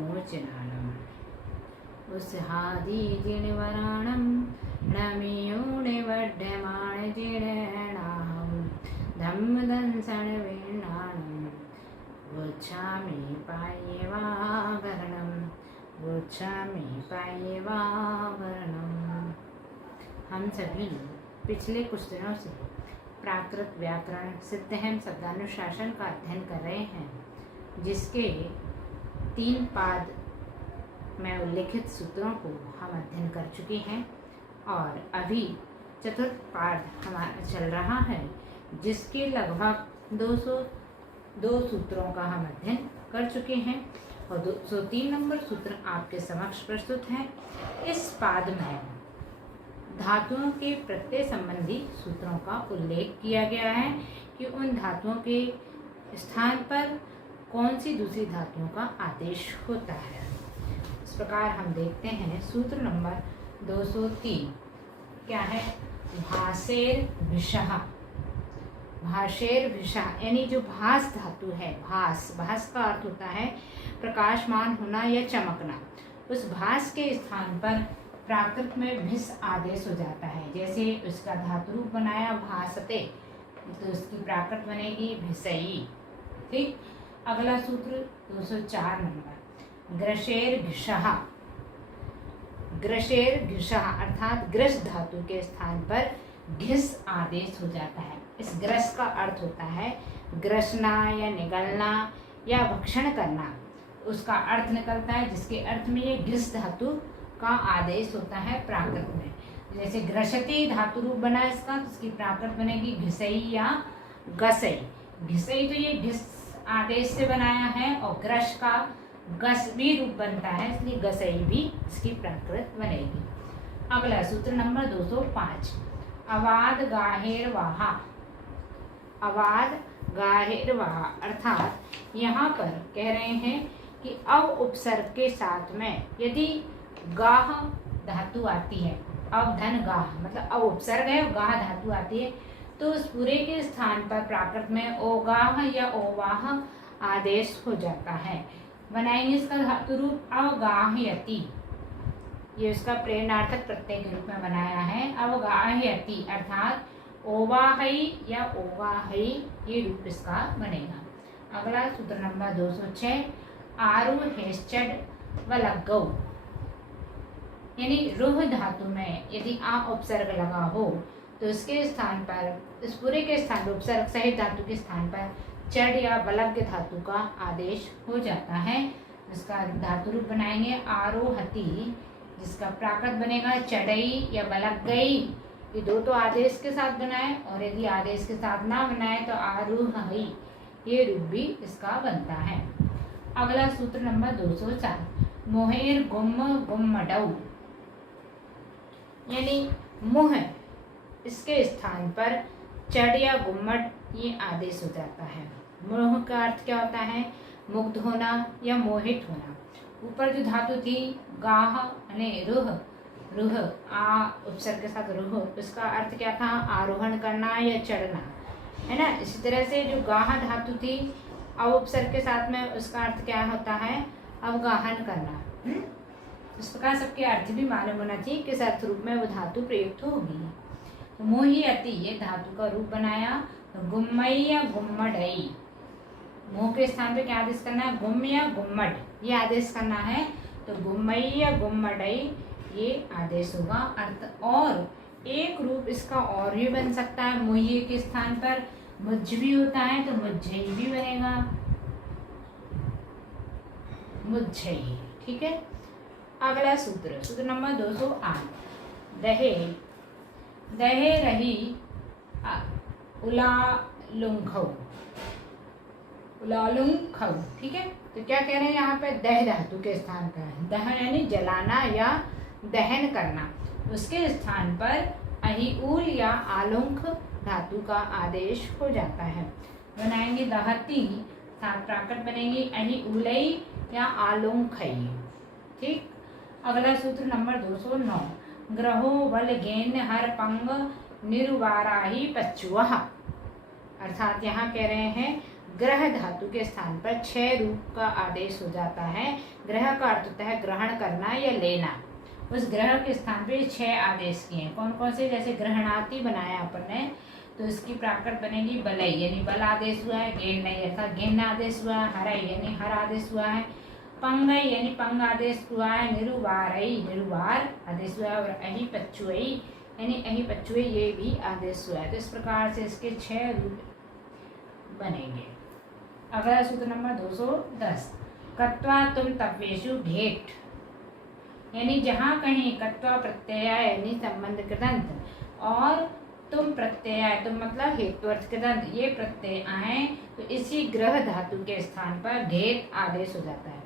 मोचनानम् उत्सहादिजिणवराणं नमियोनिवड्ढमाणजिणेणाहं धम्मदंसनवीर्णानं गच्छामि पायेवाभरणं गच्छामि पायेवाभरणं। हम सभी पिछले कुछ दिनों से प्राकृत व्याकरण सिद्धहम शब्दानुशासन का अध्ययन कर रहे हैं, जिसके 3 पाद में उल्लिखित सूत्रों को हम अध्ययन कर चुके हैं और अभी चतुर्थ पाद हमारा चल रहा है, जिसके लगभग 202 सूत्रों का हम अध्ययन कर चुके हैं और 203 नंबर सूत्र आपके समक्ष प्रस्तुत है। इस पाद में धातुओं के प्रत्यय संबंधी सूत्रों का उल्लेख किया गया है कि उन धातुओं के स्थान पर कौन सी दूसरी धातुओं का आदेश होता है। इस प्रकार हम देखते हैं सूत्र नंबर 203 क्या है। भासेर विषः। भाषेर विषः यानी जो भास धातु है, भास का अर्थ होता है प्रकाशमान होना या चमकना। उस भास के स्थान पर प्राकृत में भिस आदेश हो जाता है। जैसे उसका धातु रूप बनाया भासते, तो उसकी प्राकृत बनेगी भिसई। ठीक। अगला सूत्र 204 नंबर ग्रसेर घिषः। ग्रसेर घिषः अर्थात ग्रस धातु के स्थान पर घिस आदेश हो जाता है। इस ग्रस का अर्थ होता है ग्रसना या निगलना या भक्षण करना। उसका अर्थ निकलता है जिसके अर्थ में ये घिस धातु का आदेश होता है प्राकृत में। जैसे ग्रसती धातु रूप बना इसका, तो इसकी प्राकृत बनेगी घिसई या गसई। घिसई तो ये घिस आदेश से बनाया है और ग्रस का गस भी रूप बनता है, इसलिए गसई भी इसकी प्राकृत बनेगी। अगला सूत्र नंबर 205 अवाद गाहेर वाहा। अवाद गाहेर वाहा अर्थात यहाँ पर कह रहे हैं कि अव उपसर्ग के साथ में यदि गाह धातु आती है, अव धन गाह मतलब अव उपसर्ग है और गाह धातु आती है, तो उस पूरे के स्थान पर प्राकृत में ओगाह या ओवाह आदेश हो जाता है। बनाएंगे इसका धातु रूप अवगाह्यति। ये उसका प्रेरणार्थक प्रत्यय के रूप में बनाया है। अवगाह्यति अर्थात ओवाहई या ओगाहई, ये रूप इसका बनेगा। अगला सूत्र नंबर 206 आरुहेश्चड व लग्गौ। यानी रुह धातु में यदि आ उपसर्ग लगा हो तो इसके स्थान पर, इस पूरे के स्थान पर उपसर्ग सहित धातु के स्थान पर चढ़ या बलग्य धातु का आदेश हो जाता है। इसका धातु रूप बनाएंगे आरोहति, जिसका प्राकृत बनेगा चढ़ई या बलगई। ये 2 तो आदेश के साथ बनाए और यदि आदेश के साथ ना बनाए तो आरोहई, ये रूप भी इसका बनता है। अगला सूत्र नंबर 204 मोहेर गुम गुम्मडौ। यानी मुह इसके स्थान पर चढ़ या गुम्मट ये आदेश हो जाता है। मोह का अर्थ क्या होता है? मुग्ध होना या मोहित होना। ऊपर जो धातु थी गाह यानी रुह, रुह आ उपसर्ग के साथ रुह, उसका अर्थ क्या था? आरोहण करना या चढ़ना, है ना। इसी तरह से जो गाह धातु थी अव उपसर्ग के साथ में, उसका अर्थ क्या होता है? अवगाहन करना। इस प्रकार सबके अर्थ भी मालूम होना चाहिए किस अर्थ रूप में वो धातु प्रयुक्त होगी। तो मोही अति ये धातु का रूप बनाया। तो गुम्मई या गुम्मडई, मोह के स्थान पे क्या आदेश करना है? गुम या गुम्मड ये आदेश करना है। तो गुम्मई या गुम्मडई ये आदेश होगा। अर्थ और एक रूप इसका और भी बन सकता है। मोहिए के स्थान पर मुझ भी होता है तो मुझई भी बनेगा, मुझई। ठीक है। अगला सूत्र, सूत्र नंबर 208 दहे। दहे रही उलालुंखौ, उलालुंखौ। ठीक है। तो क्या कह रहे हैं यहाँ पे? दह धातु के स्थान पर है। दह यानी जलाना या दहन करना। उसके स्थान पर अहिऊल या आलुंख धातु का आदेश हो जाता है। बनाएंगे दहती, साथ प्राकृत बनेंगी अहिऊलई या आलुंखई। ठीक। अगला सूत्र नंबर 209 ग्रहो बल गेन हर पंग निर्वाराही पचुआ। अर्थात यहाँ कह रहे हैं ग्रह धातु के स्थान पर क्षय रूप का आदेश हो जाता है। ग्रह का अर्थ होता है ग्रहण करना या लेना। उस ग्रह के स्थान पे 6 आदेश किए हैं। कौन कौन से? जैसे ग्रहणाति बनाया अपन ने, तो इसकी प्राकृत बनेगी बलई, यानी बल आदेश हुआ है। गेन नहीं अर्थात गेन आदेश हुआ है। हरई यानी हर आदेश हुआ है। पंगई यानी पंग आदेश हुआ है। निरुवारई निरुवार आदेश हुआ है। और अहि पच्छुई यानी अहि पच्छुई ये भी आदेश हुआ है। तो इस प्रकार से इसके 6 रूप बनेंगे। अगला सूत्र नंबर 210, कत्वा तुम तत्वेषु घेट, यानी जहाँ कहीं कत्वा प्रत्यय यानी संबंध कृदंत और तुम प्रत्यय तुम मतलब हेतुअर्थ कृदंत ये प्रत्यय आए तो इसी ग्रह धातु के स्थान पर घेट आदेश हो जाता है।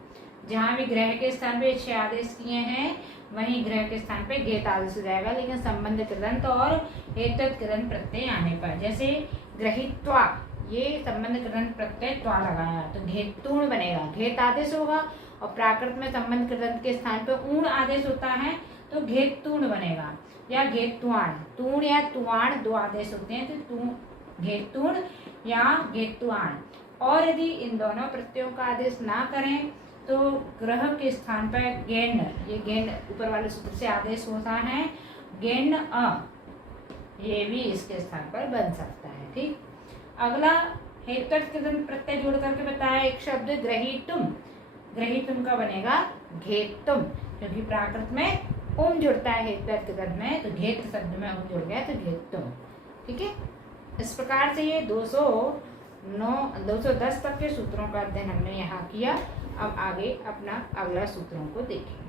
जहाँ भी ग्रह के स्थान पे 6 आदेश किए हैं वहीं ग्रह के स्थान पे घेट आदेश हो जाएगा। लेकिन संबंध कृदंत और हेतुअर्थ कृदंत प्रत्यय आने पर, जैसे ग्रहित्वा ये संबंध कृदंत प्रत्यय त्वा लगाया तो घेतूण बनेगा, घेत आदेश होगा। और प्राकृत में संबंध कृदंत के स्थान पर ऊण आदेश होता है तो घेतूण बनेगा या घेतुआण। तूण या तुआण 2 आदेश होते हैं, तो घेतूण या घेतुआण। और यदि इन दोनों प्रत्ययों का आदेश ना करें तो ग्रह के स्थान पर गेंड, ये गेंड ऊपर वाले सूत्र से आदेश होता है, गेंड अ ये भी इसके स्थान पर बन सकता है। ठीक, अगला हेतुअर्थ कृदंत प्रत्यय जोड़ करके बताया एक शब्द ग्रहीतुम। ग्रहीतुम का बनेगा घेतुम, क्योंकि प्राकृत में उम जुड़ता है हेतुअर्थ कृदंत में, तो घेत शब्द में उम जुड़ गया तो घेतुम। ठीक है, इस प्रकार से ये 210 तक के सूत्रों का अध्ययन हमने यहाँ किया। अब आगे अपना अगला सूत्रों को देखेंगे।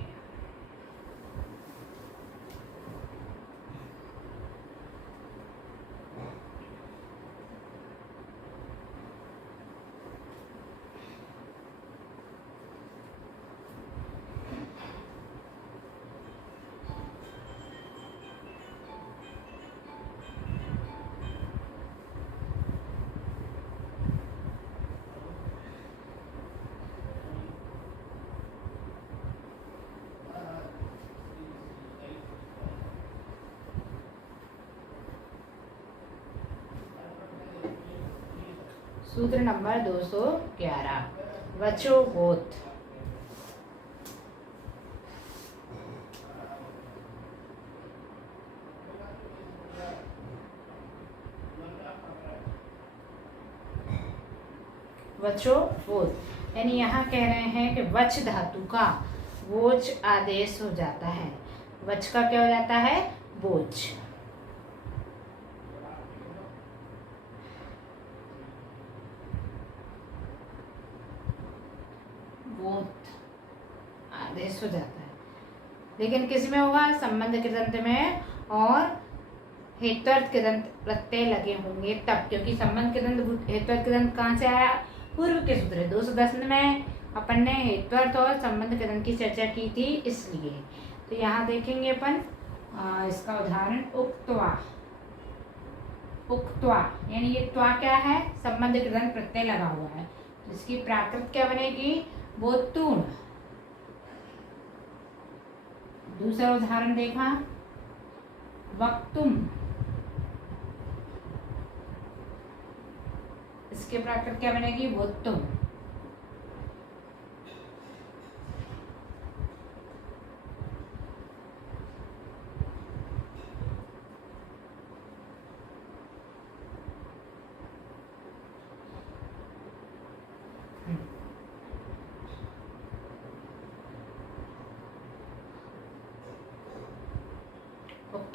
सूत्र नंबर 211, वचो गोत। वचो गोत यानी यहाँ कह रहे हैं कि वच धातु का वोच आदेश हो जाता है। वच का क्या हो जाता है? वोच। आदेश हो जाता है, लेकिन किस में होगा? संबंध कृदंत में और हेतुअर्थ कृदंत प्रत्यय लगे होंगे तब, क्योंकि संबंध कृदंत हेतुअर्थ कृदंत कहाँ से आया? पूर्व के सूत्र 210 में अपन ने हेतुअर्थ और संबंध कृदंत की चर्चा की थी, इसलिए। तो यहाँ देखेंगे अपन इसका उदाहरण उक्त्वा। उक्त्वा यानी ये त्वा क्या है? संबंध कृदंत प्रत्यय लगा हुआ है, तो इसकी प्राकृत क्या बनेगी? बोतूण। दूसरा उदाहरण देखा वक्तुम, इसके प्राकृत क्या बनेगी? वोत्तुम।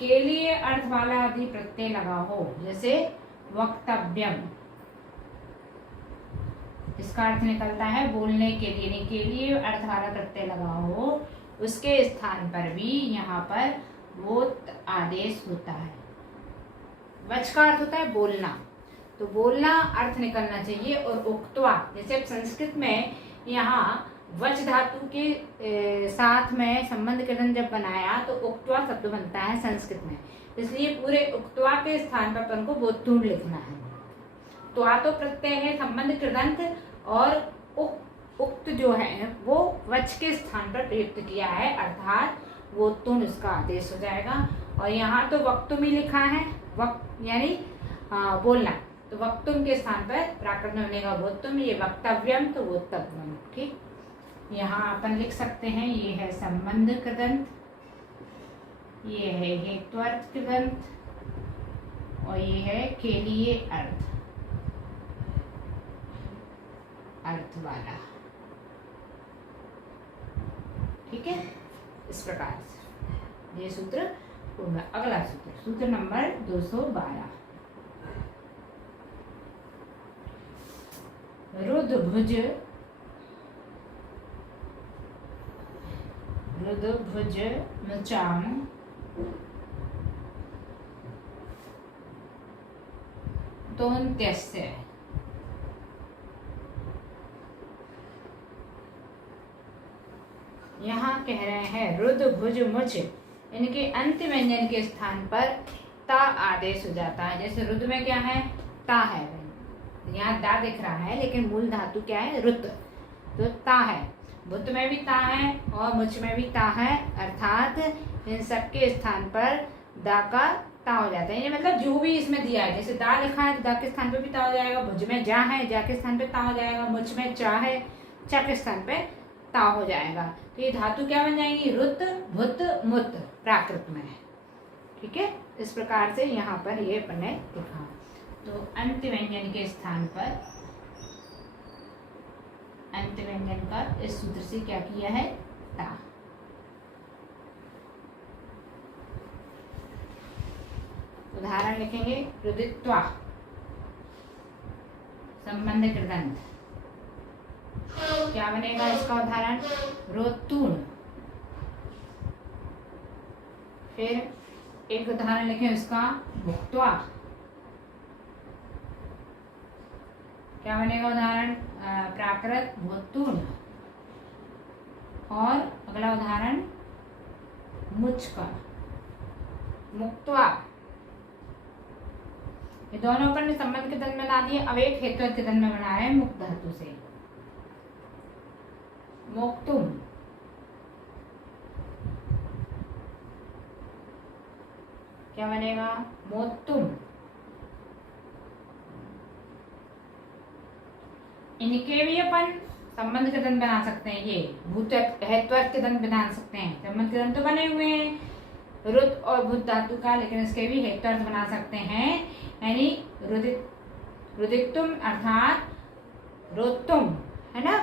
के लिए अर्थ वाला आदि प्रत्यय लगा हो, जैसे वक्तव्यम, इसका अर्थ निकलता है बोलने के लिए। यानी के लिए अर्थ वाला प्रत्यय लगा हो, उसके स्थान पर भी यहाँ पर वोत आदेश होता है। वच का अर्थ होता है बोलना, तो बोलना अर्थ निकलना चाहिए। और उक्त्वा, जैसे संस्कृत में यहाँ वच धातु के साथ में संबंध कृदंत जब बनाया तो उक्त्वा शब्द बनता है संस्कृत में, इसलिए पूरे उक्त्वा के स्थान पर अपन को बोतूण लिखना है। त्वा तो प्रत्यय है संबंध कृदंत, और उक्त जो है वो वच के स्थान पर प्रयुक्त किया है, अर्थात बोतूण इसका आदेश हो जाएगा। और यहाँ तो वक्तुम ही लिखा है, वक्त यानी बोलना, तो वक्तुम के स्थान पर प्राकृत में बनेगा वोत्तुम, ये वक्तव्यम तो वोत्तव्यम। ठीक, यहाँ अपन लिख सकते हैं, ये है संबंध कृदंत, ये है हेत्वर्थ कृदंत, और ये है के लिए अर्थ वाला। ठीक है, इस प्रकार से ये सूत्र पूर्ण। अगला सूत्र, सूत्र नंबर 212। रुद्भुज मुचाम तोन्त्यस्य यहाँ कह रहे हैं रुद्र भुज मुच, इनके अंत व्यंजन के स्थान पर ता आदेश हो जाता है। जैसे रुद्र में क्या है, ता है, यहाँ दा दिख रहा है लेकिन मूल धातु क्या है, रुत, तो ता है। भुत में भी ता है और मुच में भी ता है, अर्थात इन सबके स्थान पर दा का ता हो जाता है। ये मतलब जो भी इसमें दिया है, जैसे दा लिखा है तो दा के स्थान पे भी ता हो जाएगा, भुज में जा है, जा के स्थान पे ता हो जाएगा, मुच में चा है, चा के स्थान पे ता हो जाएगा। तो ये धातु क्या बन जाएंगी, रुत भुत मुत प्राकृत में। ठीक है, इस प्रकार से यहाँ पर ये अपने लिखा। तो अंत व्यंजन के स्थान पर अंत व्यंजन का इस सूत्र से क्या किया है, ता। उदाहरण लिखेंगे, रुदित्वा संबंध कृदंत, क्या बनेगा इसका उदाहरण, रोतून। फिर एक उदाहरण लिखें इसका, भुक्त्वा, क्या बनेगा उदाहरण, प्राकृत भोतून। और अगला उदाहरण मुच का, मुक्त्वा। ये दोनों अपन ने संबंध के दंड में बना दिए, अब एक हेतु के दंड में बना रहे हैं मुक्त धातु से, मोक्तुम। क्या बनेगा, मोत्तुम। इनके भी अपन संबंध के दंत बना सकते हैं, ये भूत हेत्वर्थ के दंत बना सकते हैं। संबंध के दंत तो बने हुए हैं रुत और भूत धातु का, लेकिन इसके भी हेत्वर्थ बना सकते हैं, यानी रुदिक्तुम अर्थात रोत्तुम, है ना,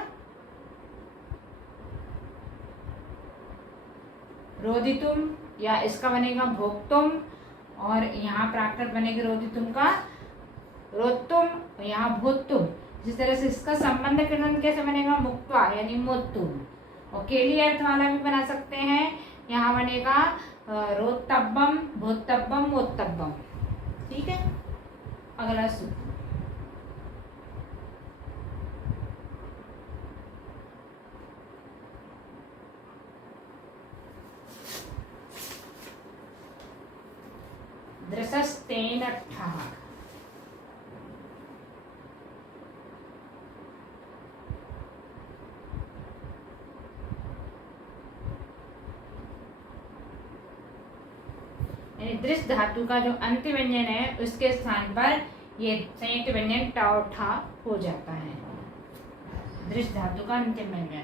रोदितुम, या इसका बनेगा भोक्तुम, और यहाँ प्राकृत बनेगी रोदितुम का रोत्तुम, और यहाँ भोत्तुम। जिस तरह से इसका संबंध कृदंत कैसे बनेगा, मुक्त्वा यानी मोत्तुम। और केली अर्थ वाला भी बना सकते हैं, यहाँ बनेगा रोत्तब्बम, भोत्तब्बम, मोत्तब्बम। ठीक है, अगला सूत्र, दृशस्तेन ठः। दृश धातु का जो अंत्य व्यंजन है उसके स्थान पर ये संयुक्त व्यंजन टा और ठा हो जाता है। दृश धातु का अंत्य व्यंजन,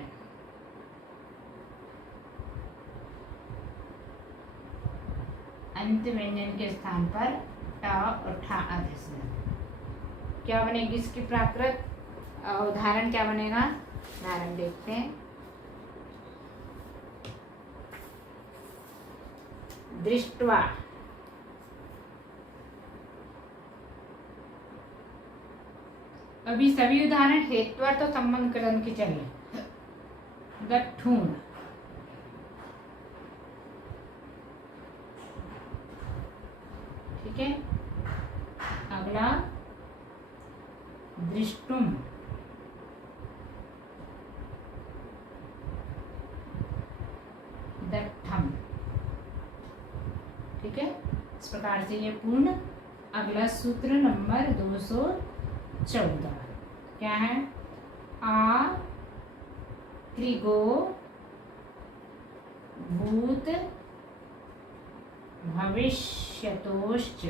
अंत्य व्यंजन के स्थान पर टा और ठा आदेश। क्या बनेगी इसकी प्राकृत, उदाहरण क्या बनेगा, उदाहरण देखते हैं। दृष्ट्वा, अभी सभी उदाहरण हेत्वर्थ तो संबंध कृदंत के चले। गट्ठून, ठीक है, अगला दृष्टुम, दट्ठम। ठीक है, इस प्रकार से ये पूर्ण। अगला सूत्र नंबर 214 क्या है, आ त्रिगो भूत भविष्यतोश्च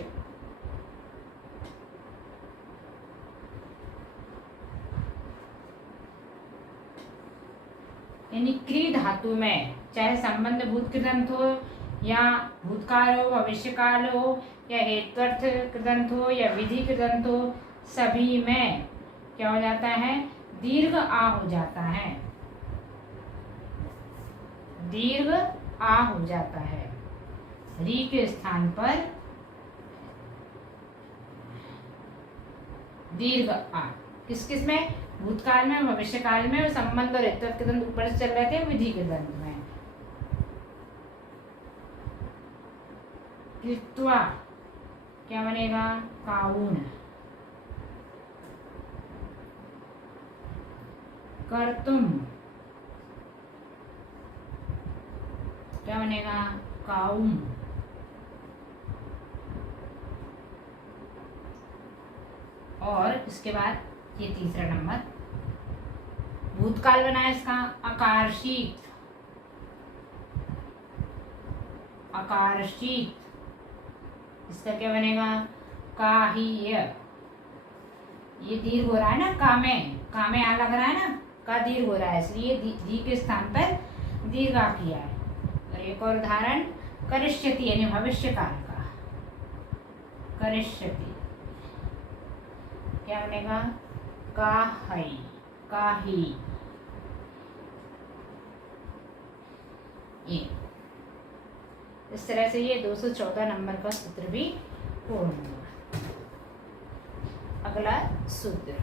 यानी क्री धातु में चाहे संबंध भूत कृदंत हो या भूतकाल हो, भविष्यकाल हो या हेत्वर्थ कृदंत हो या विधि कृदंत हो, सभी में क्या हो जाता है, दीर्घ आ हो जाता है, दीर्घ आ हो जाता है। री के स्थान पर दीर्घ आ। किस किस में, भूतकाल में, भविष्यकाल में, और संबंध और हेत्वर्थ कृदंत ऊपर से चल रहे थे, विधि कृदंत में। कृत्वा क्या बनेगा, काउन। कर्तुम क्या बनेगा, काउम। और इसके बाद ये तीसरा नंबर भूतकाल बना है इसका, अकार्षित, अकार्षित। इसका क्या बनेगा, काहीय। ये दीर्घ हो रहा है ना, कामे आ लग रहा है ना, का दीर्घ हो रहा है, इसलिए दी के स्थान पर दीर्घ आ किया है। और एक और उदाहरण करिष्यति यानी भविष्य काल का, करिष्यति क्या बनेगा, काहई, काही। ये इस तरह से ये 214 नंबर का सूत्र भी पूर्ण हुआ। अगला सूत्र,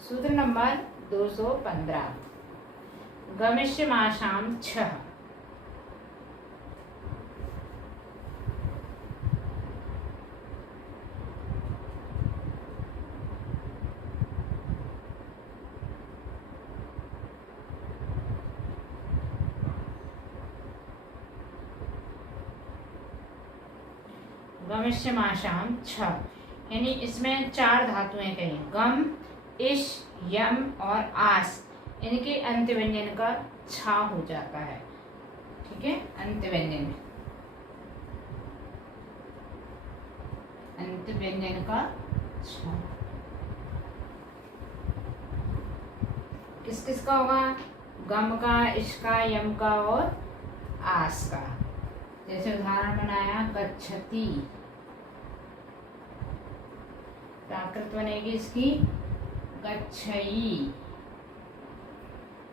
सूत्र नंबर 215, गमिष्यमाशाम 6। गमिष्यमाशाम 6 यानी इसमें 4 धातुएं कही, गम, इश, यम और आस, इनके अंत व्यंजन का छा हो जाता है। ठीक है, अंत व्यंजन, अंत व्यंजन का छा किस किस का होगा, गम का, इश का, यम का और आस का। जैसे उदाहरण बनाया, गच्छति, प्राकृत बनेगी इसकी गच्छई।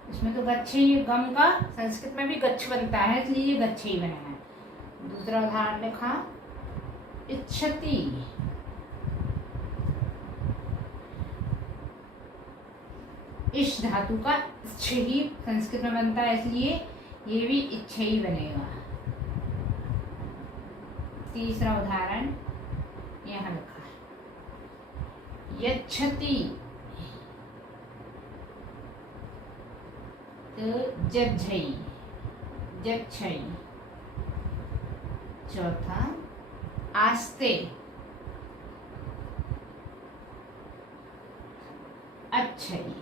इसमें तो गच्छई गम का संस्कृत में भी गच्छ बनता है, इसलिए ये गच्छई बना है। दूसरा उदाहरण लिखा, इच्छति, इश धातु का इच्छही संस्कृत में बनता है, इसलिए ये भी इच्छई बनेगा। तीसरा उदाहरण यहाँ लिखा है, यच्छति, तो जज्झई, जच्छई। चौथा, आस्ते, अच्छई।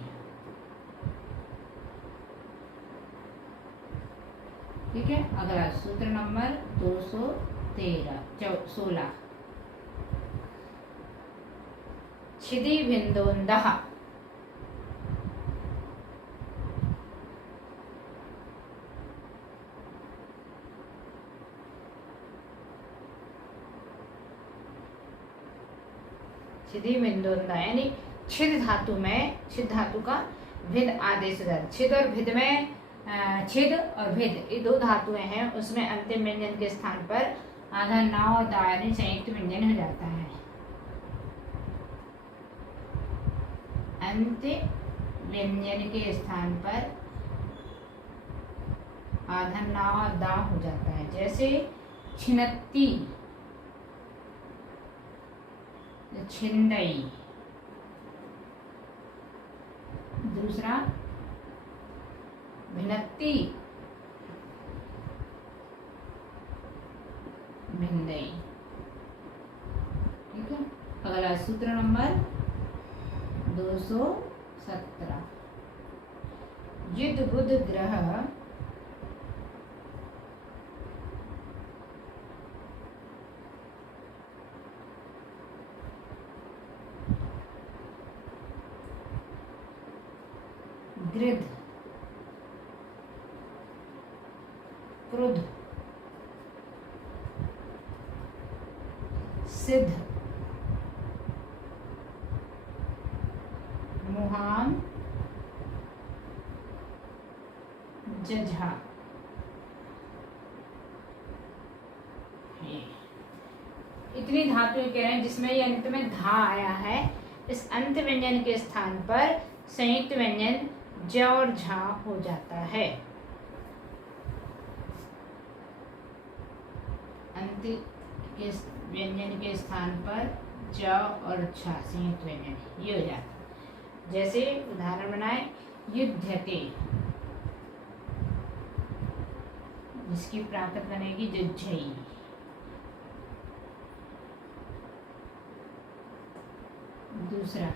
ठीक है, अगला सूत्र नंबर 216, छिदि बिंदोन्दः। छिदि बिंदोन्दः यानी छिद धातु में, छिद धातु का भिद आदेश हो जाता है। छिद और भिद में, छिद और भिद ये 2 धातुएं हैं, उसमें अंतिम व्यंजन के स्थान पर आधा ना और दा यानी संयुक्त व्यंजन हो जाता है। अंतिम व्यंजन के स्थान पर आधा ना और दा हो जाता है। जैसे छिनत्ती, छिंदई। दूसरा भिन्नति भिन्नई। ठीक है। अगला सूत्र नंबर 217। युध बुध ग्रह गृध क्रुध सिद्ध मुहान जझा। इतनी धातुएं कह रहे हैं जिसमें ये अंत में धा आया है। इस अंत व्यंजन के स्थान पर संयुक्त व्यंजन ज और झा हो जाता है। अंत के व्यंजन के स्थान पर ज और झा संयुक्त व्यंजन ये हो जाता है। जैसे उदाहरण बनाए, युध्यते, जिसकी प्राकृत बनेगी जुज्झई। दूसरा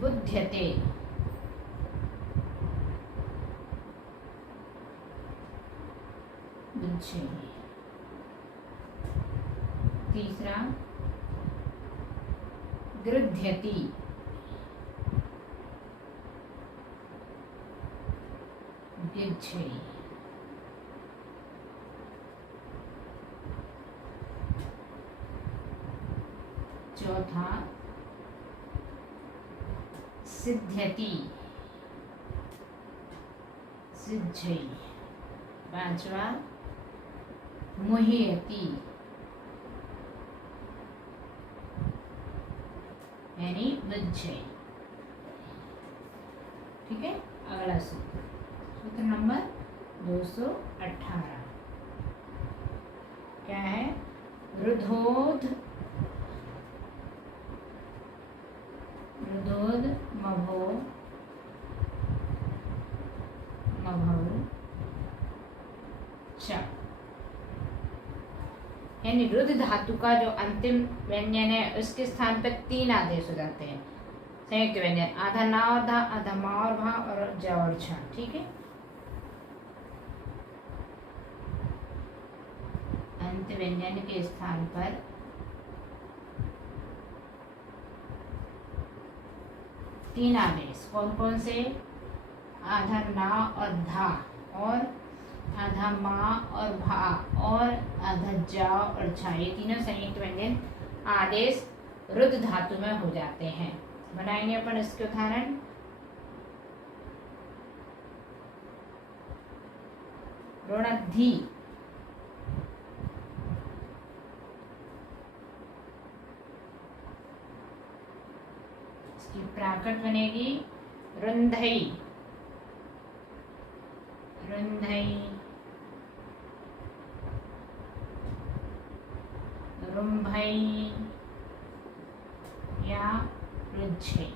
बुध्यते, बुझे। तीसरा गृध्यति, गिज्झे। चौथा सिद्ध्यति, सिज्झई। पांचवा मुह्यति, यानी बुझई। ठीक है। अगला सूत्र, सूत्र नंबर 218 क्या है? रुधोध रुधोध मभो मभौ च, यानी रुद्ध धातु का जो अंतिम व्यंजन है उसके स्थान पर 3 आदेश हो जाते हैं संयुक्त व्यंजन, आधा ना और धा, आधा मा और भा और ज और छ। ठीक है। अंत व्यंजन के स्थान पर तीन आदेश कौन कौन से? आधा ना और धा और आधा मा और भा और आधा जा और छा, ये तीनों संयुक्त व्यंजन आदेश रुद्ध धातु में हो जाते हैं। बनाएंगे अपन इसके उदाहरण। ऋणद्धि, इसकी प्राकृत बनेगी रुंधई, रुंधई, रुंभई या रुज्झई।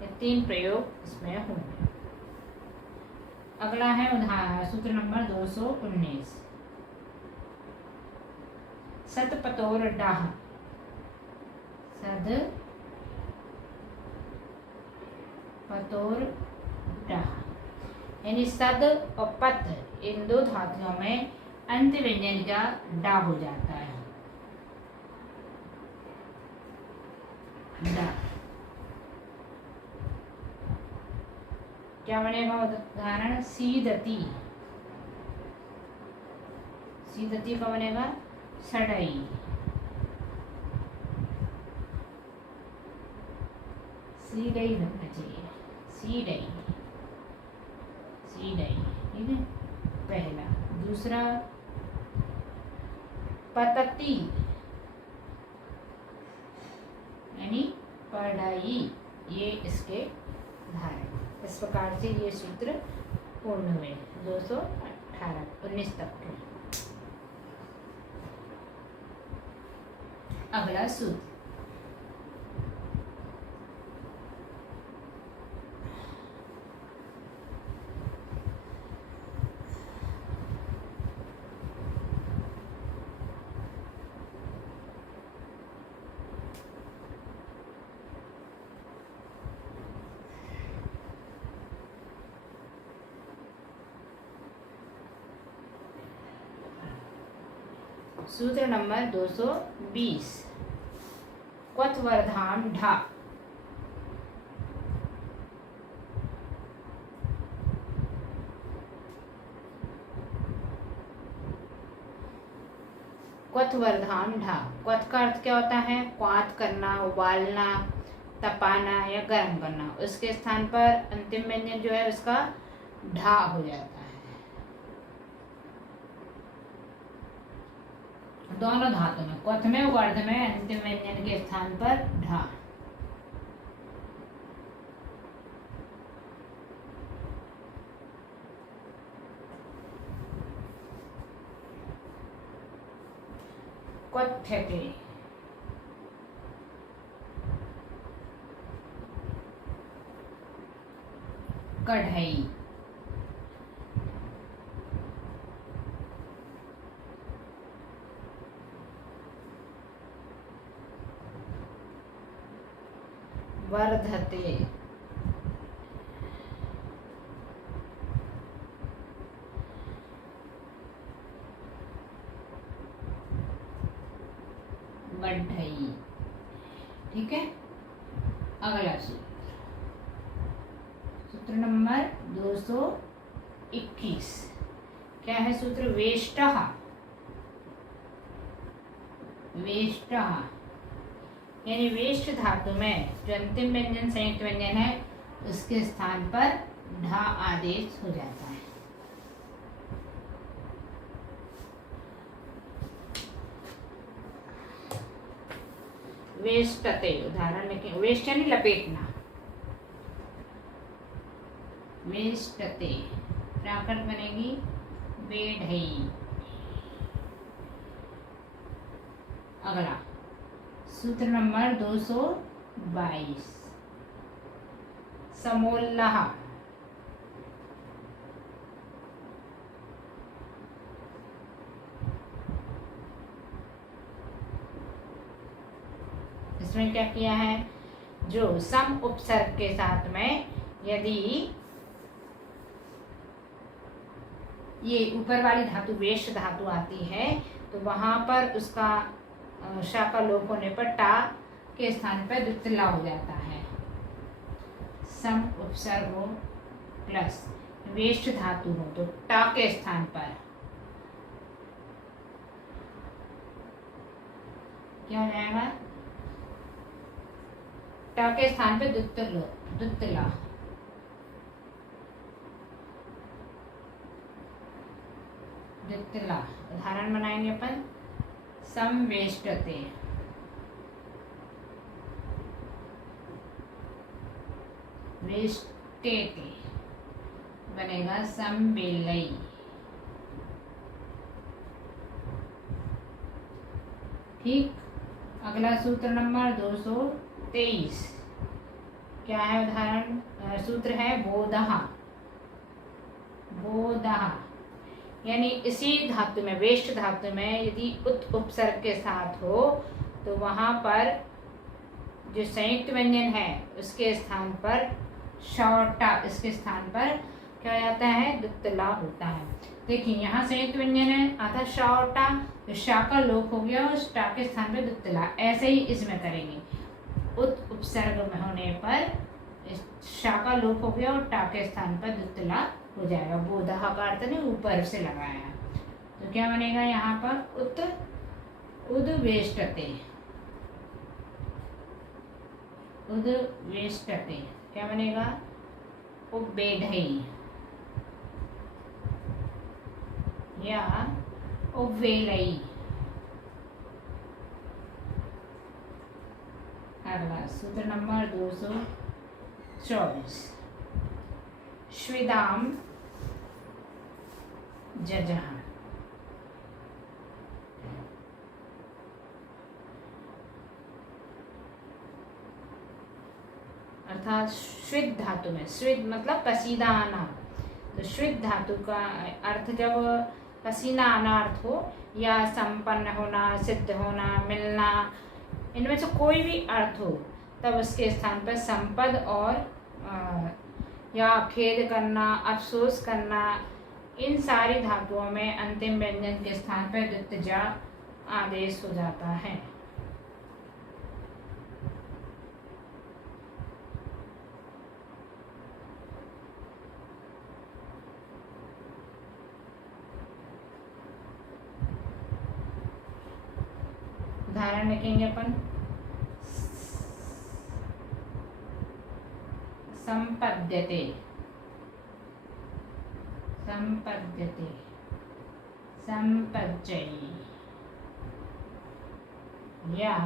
ये 3 प्रयोग इसमें होंगे। अगला है उदाहरण सूत्र नंबर 219। सतपतोर डाह, सद पतोर डाह, यानी सद और पत इन 2 धातुओं में अंत व्यंजन का डा हो जाता है। डा क्या बनेगा उदाहरण? सीदती, सीदती का बनेगा सड़ई, सीडई बनना चाहिए, सीडई, सीडई। ठीक है, पहला। दूसरा पतती, यानी पढ़ाई, ये इसके उदाहरण। इस प्रकार से ये सूत्र पूर्ण हुए 218 19 तक के। अगला सूत्र, सूत्र नंबर 220। क्वथवर्धाम ढा। क्वथवर्धाम ढा। क्वथ का अर्थ क्या होता है? क्वाथ करना, उबालना, तपाना या गर्म करना। उसके स्थान पर अंतिम व्यंजन जो है उसका ढा हो जाता है। दोनों धातु में, क्वथ में वर्ध में, अंतिम व्यंजन के स्थान पर ढा। क्वथ्यते। कढ़ाई। वर्धते। बढ़ई। ठीक है, अगला सूत्र नंबर 221। क्या है सूत्र? वेष्टः। वेष्टः यानी वेष्ट धातु में जो अंतिम व्यंजन संयुक्त व्यंजन है उसके स्थान पर ढा आदेश हो जाता है। वेष्टते उदाहरण लिखें। वेष्ट यानी लपेटना। वेष्टते प्राकृत बनेगी बेढई। अगला सूत्र नंबर 222। समोल्लाह। इसमें क्या किया है? जो सम उपसर्ग के साथ में यदि ये ऊपर वाली धातु वेष्ट धातु आती है तो वहां पर उसका शा का लोप होने पर टा के स्थान पर द्वितला हो जाता है। सम उपसर्ग हो प्लस वेष्ट धातु हो तो टा के स्थान पर क्या हो जाएगा? टा के स्थान पे द्वितला। द्वितला उदाहरण बनाएंगे अपन। समवेष्टते। वेष्टेते बनेगा समवेलई। ठीक, अगला सूत्र नंबर 223। क्या है उदाहरण? सूत्र है बोधः। बोधः यानी इसी धातु में, वेष्ट धातु में यदि उत उपसर्ग के साथ हो तो वहां पर जो संयुक्त व्यंजन है उसके स्थान पर शौटा, इसके स्थान पर क्या हो जाता है? द्वितला होता है। देखिए यहाँ संयुक्त व्यंजन है आता शौटा, तो शा का लोप हो गया और टा के स्थान पर द्वितला। ऐसे ही इसमें करेंगे। उत उपसर्ग में होने पर शा का लोप हो गया और टा के स्थान पर द्वितला हो जाएगा। बोधः का अर्थ ने ऊपर से लगाया तो क्या बनेगा यहाँ पर? उद्वेष्टते। उद्वेष्टते क्या बनेगा? उबेढई या उबेलई। अगला सूत्र नंबर 224। श्वेदाम जजः। अर्थात श्विद धातु में, श्विद मतलब पसीना आना, तो श्विद धातु का अर्थ जब पसीना आना अर्थ हो या संपन्न होना, सिद्ध होना, मिलना, इनमें से कोई भी अर्थ हो तब उसके स्थान पर संपद और या खेद करना, अफसोस करना, इन सारी धातुओं में अंतिम व्यंजन के स्थान पर द्वित्वजा आदेश हो जाता है। उदाहरण लिखेंगे अपन। संपद्यते, संपद्यते, संपज्जयी, या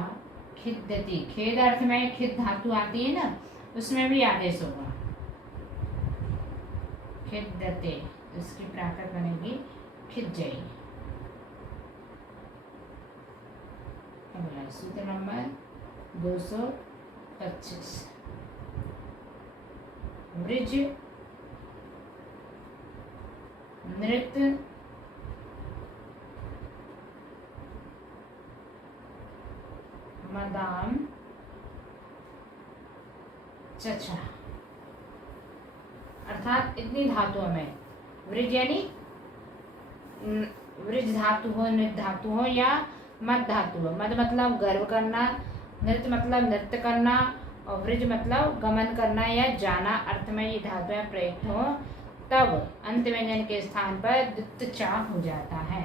खिद्यति। खेद अर्थ में खिद धातु आती है ना, उसमें भी आदेश होगा। खिद्यते, इसकी प्राकृत बनेगी खिज्जयी। अगला सूत्र नंबर 225। वृज, नृत्य, मदाम, चचा। अर्थात इतनी धातुओं में वृज यानी वृज धातु हो, नृत्य धातु हो, या मद धातु हो। मद मतलब गर्व करना, नृत्य मतलब नृत्य करना, और वृज मतलब गमन करना या जाना अर्थ में ये धातुएं प्रयुक्त हो, तब अंत व्यंजन के स्थान पर द्वित्व चा हो जाता है।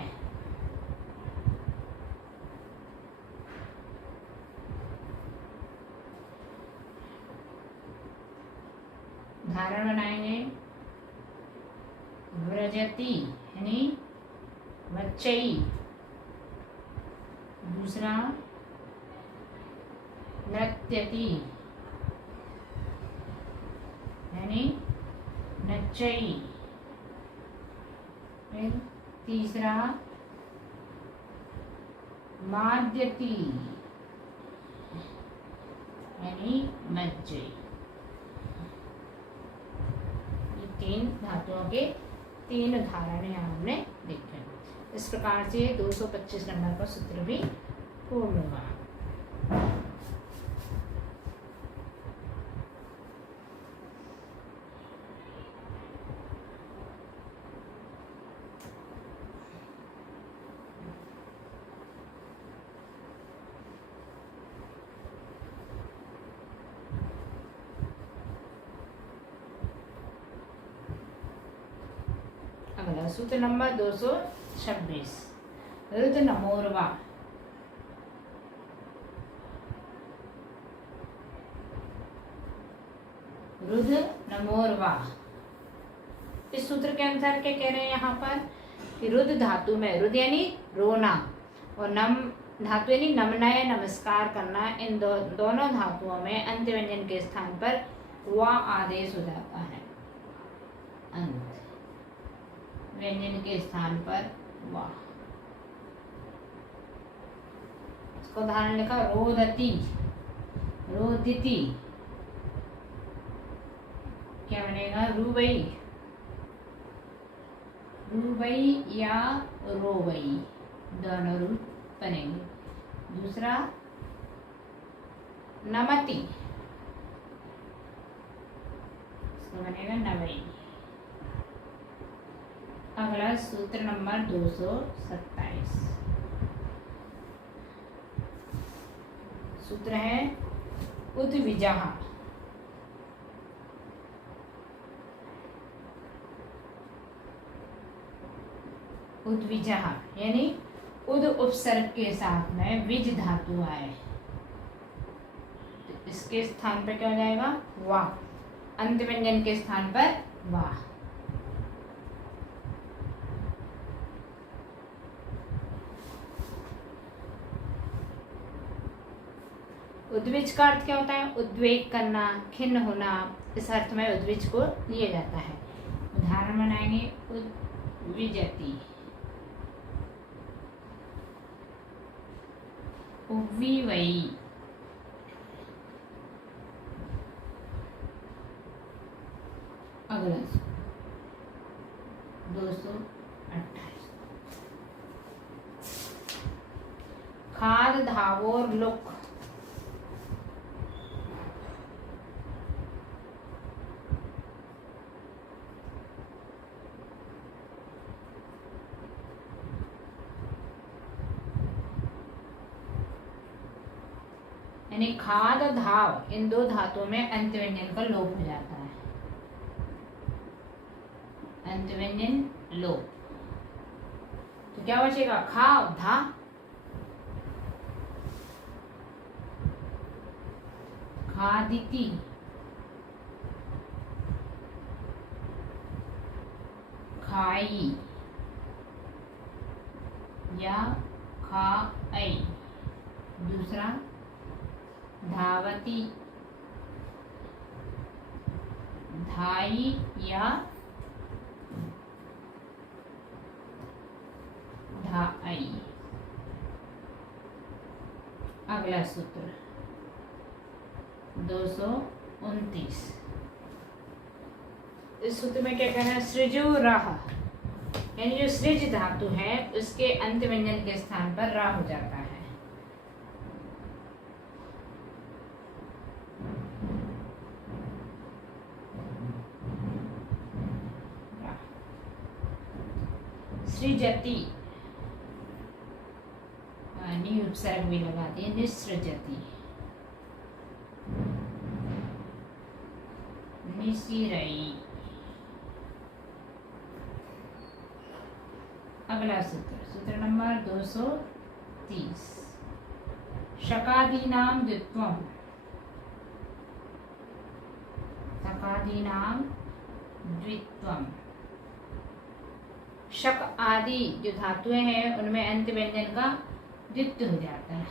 उदाहरण बनाएंगे। व्रजति यानी बच्चई, दूसरा नृत्यति यानी नच्चई, फिर तीसरा माद्यति यानी मज्जई। ये तीन धातुओं के तीन उदाहरण यहाँ हमने देखे। इस प्रकार से 225 नंबर का सूत्र भी पूर्ण हुआ। अगला सूत्र नंबर 226। रुद नमोरवा। रुद नमोरवा, इस सूत्र के अनुसार क्या कह रहे हैं यहाँ पर कि रुद धातु में, रुद यानी रोना और नम धातु यानी नमना या नमस्कार करना, इन दोनों धातुओं में अंत व्यंजन के स्थान पर वा आदेश हो जाता है। अंत व्यंजन के स्थान पर वा। इसको उदाहरण लिखा। रोदती, रोदिति, क्या बनेगा? रूबई, रूबई या रोबई, दोनों रूप बनेंगे। दूसरा नमति, इसको बनेगा नवई। अगला सूत्र नंबर 227। सूत्र है उद्विजः। उद्विजः यानी उद उपसर्ग के साथ में विज धातु आए, तो इसके स्थान पर क्या हो जाएगा? वाह। अंत व्यंजन के स्थान पर वाह। उद्विज का अर्थ क्या होता है? उद्वेग करना, खिन्न होना, इस अर्थ में उद्विज को लिया जाता है। उदाहरण बनाएंगे। उद्विजति, उव्वीवई, अगला 228। खाद धावोर लुक। यानी खाद और धाव, इन दो धातुओं में अंत व्यंजन का लोप हो जाता है। अंत व्यंजन लोप, तो क्या बचेगा? खा और धा। खादिति, खाई या खाई। दूसरा धावती, धाई या धाई। अगला सूत्र 229। इस सूत्र में क्या कहना है? सृजो राह, यानी जो सृज धातु है उसके अंत व्यंजन के स्थान पर रा हो जाता है। सृजति, नी उपसर्ग भी लगाते हैं। निसृजति, निसिरई। अगला सूत्र, सूत्र नंबर 230। शकादीनां द्वित्वम्, शकादीनां द्वित्वम्। शक आदि जो धातुएं हैं उनमें अंत व्यंजन का द्वित्व हो जाता है।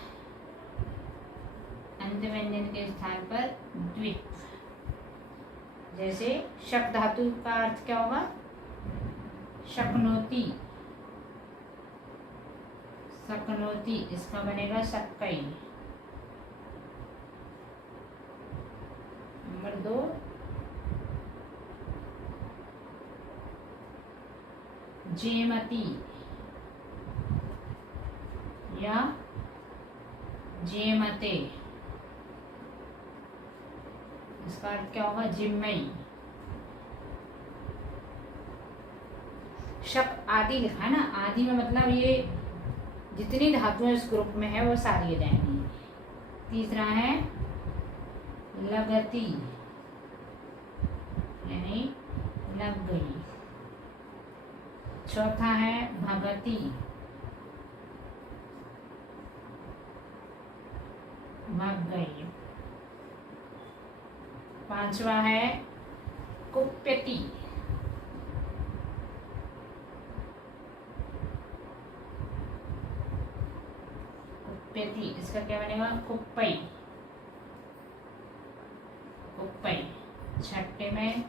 अंत व्यंजन के स्थान पर द्वित्व। जैसे शक धातु का अर्थ क्या होगा? शक्नोति, सकनोति, इसका बनेगा सक्कई। नंबर 2 जेमती या जेमते, इसका अर्थ क्या होगा? जिम्मई। शक आदि लिखा है ना, आदि में मतलब ये जितनी धातुएं इस ग्रुप में है वो सारी आ जाएंगी। तीसरा है लगती, यानी लग गई। चौथा है भगति, भग गई। पांचवा है कुप्यति, कुप्यति, इसका क्या बनेगा? कुप्पई, कुप्पई। छठे में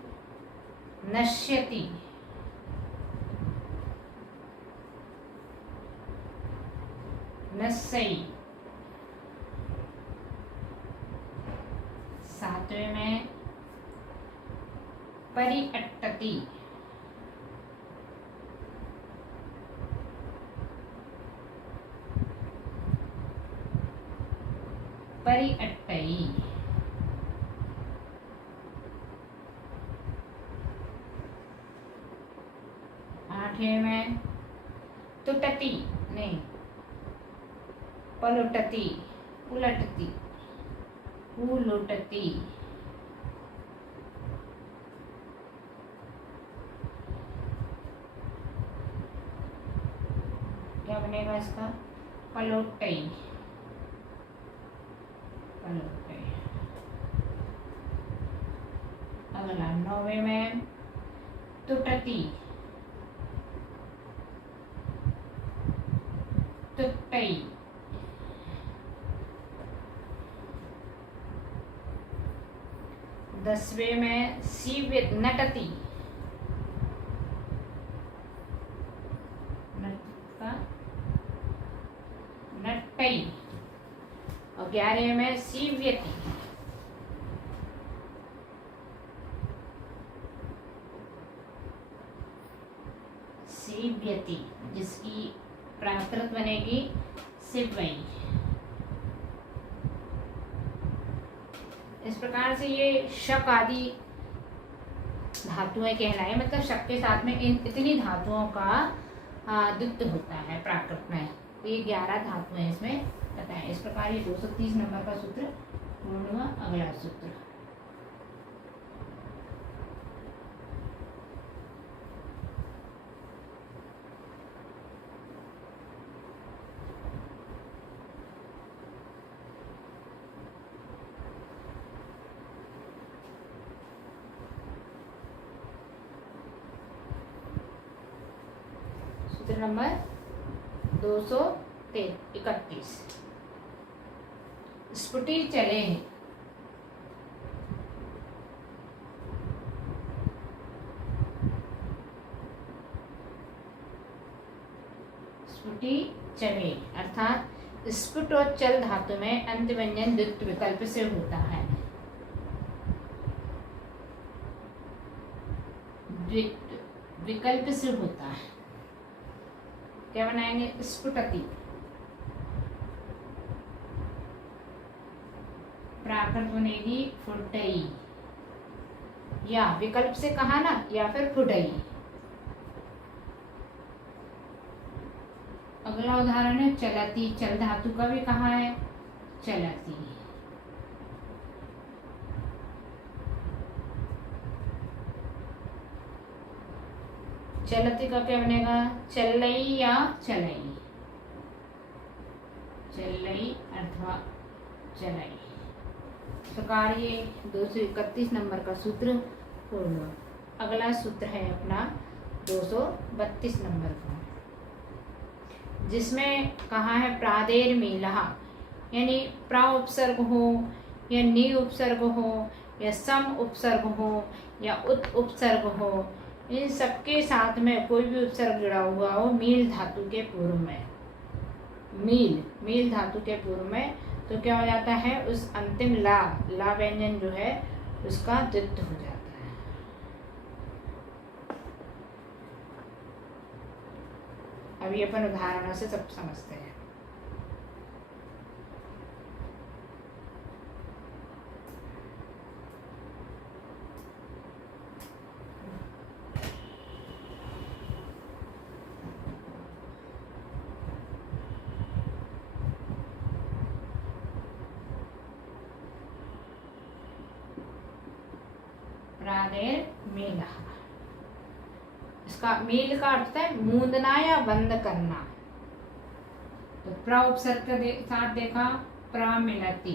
नश्यति, नस्सई। सातवें में परिअट्टति, परिअट्टई। आठवें में तुटति, नहीं पलुटति, उलटती, उलुटती। क्या बनेगा इसका? पलोटई, पलोटई। अगला नौवे में तुटती, तुटई। 10वें में सीव्य नटती, नटई। और 11वें में सीव्यति, सीव्यति, जिसकी प्राकृत बनेगी सिवई। इस प्रकार से ये शक आदि धातुएं कहलाए, मतलब शक के साथ में इतनी धातुओं का द्वित्व होता है प्राकृत में। तो ये 11 धातुएं इसमें बताएं। इस प्रकार ये 230 नंबर का सूत्र पूर्ण हुआ। अगला सूत्र नंबर 231। स्फुटी चले हैं। स्फुटी चले अर्थात स्फुट और चल धातु में अंत व्यंजन द्वित्व विकल्प से होता है। विकल्प से होता है। क्या बनाएंगे? स्फुटति। प्राकृत बनेगी फुटई, या विकल्प से कहा ना, या फिर फुटई। अगला उदाहरण है चलती। चल धातु का भी कहा है चलती। चलती का क्या बनेगा? चलई या चलई। चलई अथवा चलई। इस प्रकार ये 231 नंबर का सूत्र पूर्ण हुआ। अगला सूत्र है अपना 232 नंबर का, जिसमें कहा है प्रादेर मेलहा, यानी प्रा उपसर्ग हो या नि उपसर्ग हो या सम उपसर्ग हो या उत उपसर्ग हो, इन सबके साथ में कोई भी उपसर्ग जुड़ा हुआ हो मील धातु के पूर्व में, मील धातु के पूर्व में, तो क्या हो जाता है? उस अंतिम ला व्यंजन जो है उसका द्वित्व हो जाता है। अभी अपन उदाहरणों से सब समझते हैं। प्रादेर मेला, इसका मेल का अर्थ है मूंदना या बंद करना। तो प्र उपसर्ग के साथ देखा प्रमिलति,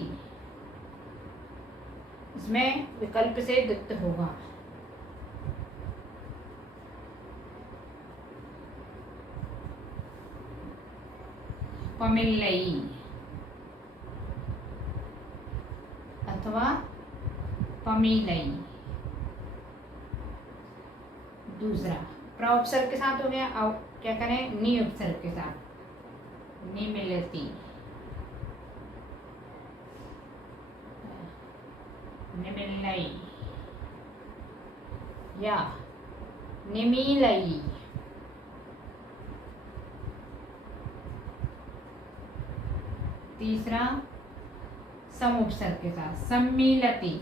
इसमें विकल्प से द्वित्व होगा। पमिलई अथवा पमिलई। दूसरा प्र उपसर्ग के साथ हो गया। अब क्या करें? नि उपसर्ग के साथ निमिलती, निमिलई या निमीलई। तीसरा सम उपसर्ग के साथ सम्मिलती,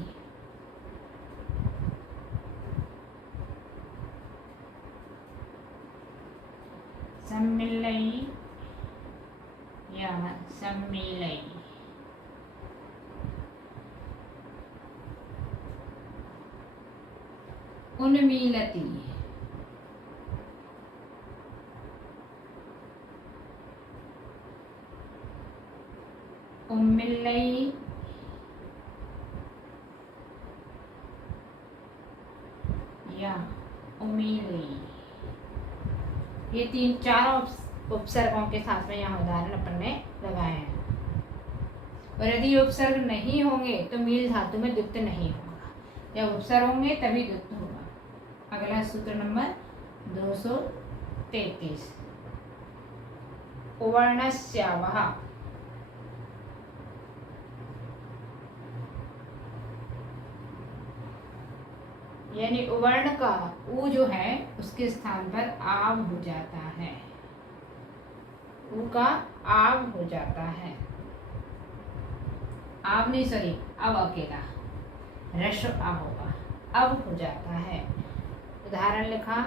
सम्मिलई या सम्मिलई। उन्मीलति, उम्मिलई या उम्मीलई। ये 3-4 उपसर्गों के साथ में यहाँ उदाहरण अपन ने लगाए हैं। और यदि उपसर्ग नहीं होंगे तो मील धातु में द्वित्व नहीं होगा, जब उपसर्ग होंगे तभी द्वित्व होगा। अगला सूत्र नंबर 233 उवर्णस्यावः, यानी उवर्ण का उ जो है उसके स्थान पर आव हो जाता है। उ का आव हो जाता है। आव नहीं, सॉरी, अब अकेला रस्व आ होगा, अब हो जाता है। उदाहरण लिखा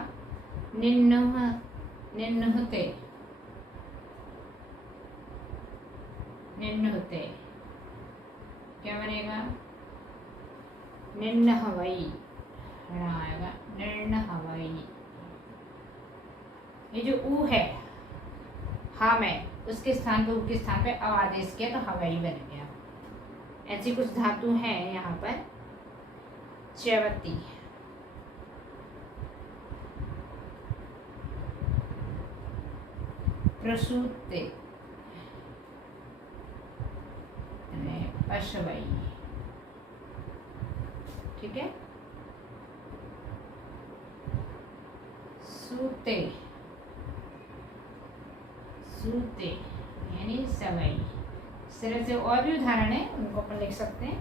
निन्नुह, निन्नुहते। निन्नुते, क्या बनेगा? निन्नहवई, आएगा निन्नहवई। ये जो ऊ है हा में, उसके स्थान पे ऊ के स्थान पे अ आदेश किया तो हवाई बन गया। ऐसी कुछ धातु हैं यहाँ पर। च्यवती, प्रसूते, पशवई, ठीक है। सूते, सूते यानी सवई। इस तरह से और भी उदाहरण है, उनको अपन लिख सकते हैं,